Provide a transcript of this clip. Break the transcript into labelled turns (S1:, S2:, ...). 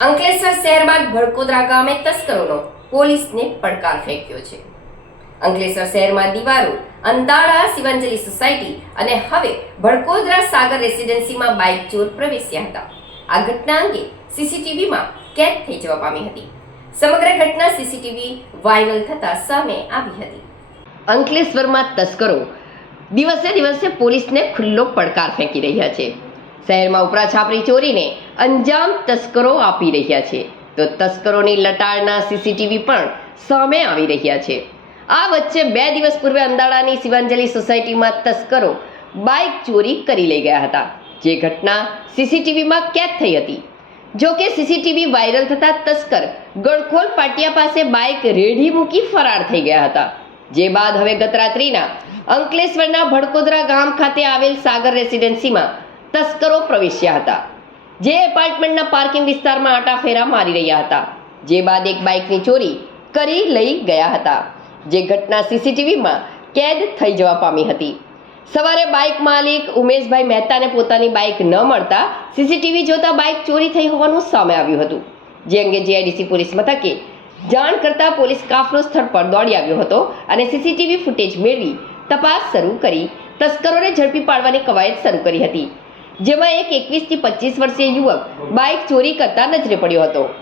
S1: અંકલેશ્વર શહેરમાં ભડકોદરા ગામે તસ્કરોનો પોલીસને પડકાર ફેંક્યો છે. અંકલેશ્વર શહેરમાં દીવારો અંદાળા શિવાંજલિ સોસાયટી અને હવે ભડકોદરા સાગર રેસિડેન્સીમાં બાઇક ચોર પ્રવેશ્યા હતા. આ ઘટના અંગે સીસીટીવીમાં કેદ થઈ જવા પામી હતી. સમગ્ર ઘટના સીસીટીવી વાયરલ થતા સામે આવી હતી. અંકલેશ્વરમાં તસ્કરો દિવસે દિવસે પોલીસને ખુલ્લો પડકાર ફેંકી રહ્યા છે. શહેરમાં ઉપરા છાપરી ચોરીને અંજામ તસ્કરો આપી રહ્યા છે. તો તસ્કરોની લટાળના સીસીટીવી પણ સામે આવી રહ્યા છે. આ વચ્ચે બે દિવસ પૂર્વે અંદાળાની શિવાંજલિ સોસાયટીમાં તસ્કરો બાઇક ચોરી કરી લઈ ગયા હતા. જે ઘટના સીસીટીવીમાં કેદ થઈ હતી. જો કે સીસીટીવી વાયરલ થતા તસ્કર ગળખોલ પાટિયા પાસે બાઇક રેઢી મૂકી ફરાર થઈ ગયા હતા. જે બાદ હવે ગત રાત્રિના અંકલેશ્વરના ભડકોદરા ગામ ખાતે આવેલ સાગર રેસિડેન્સીમાં તસ્કરો પ્રવેશ્યા હતા. જે એપાર્ટમેન્ટના પાર્કિંગ વિસ્તારમાં આટાફેરા મારી રહ્યા હતા. જે બાદ એક બાઇકની ચોરી કરી લઈ ગયા હતા. જે ઘટના સીસીટીવીમાં કેદ થઈ જવા પામી હતી. સવારે બાઇક માલિક ઉમેશભાઈ મહેતાને પોતાની બાઇક ન મળતા સીસીટીવી જોતા બાઇક ચોરી થઈ હોવાનું સામે આવ્યું હતું. જે અંગે જીઆઈડીસી પોલીસ મથકે જાણ કરતા પોલીસ કાફલો સ્થળ પર દોડી આવ્યો હતો અને સીસીટીવી ફૂટેજ મેળવી તપાસ શરૂ કરી. તસ્કરોને ઝડપી પાડવાની કવાયત શરૂ કરી હતી. જેમાં એક એકવીસથી પચીસ વર્ષીય યુવક બાઇક ચોરી કરતા નજરે પડ્યો હતો.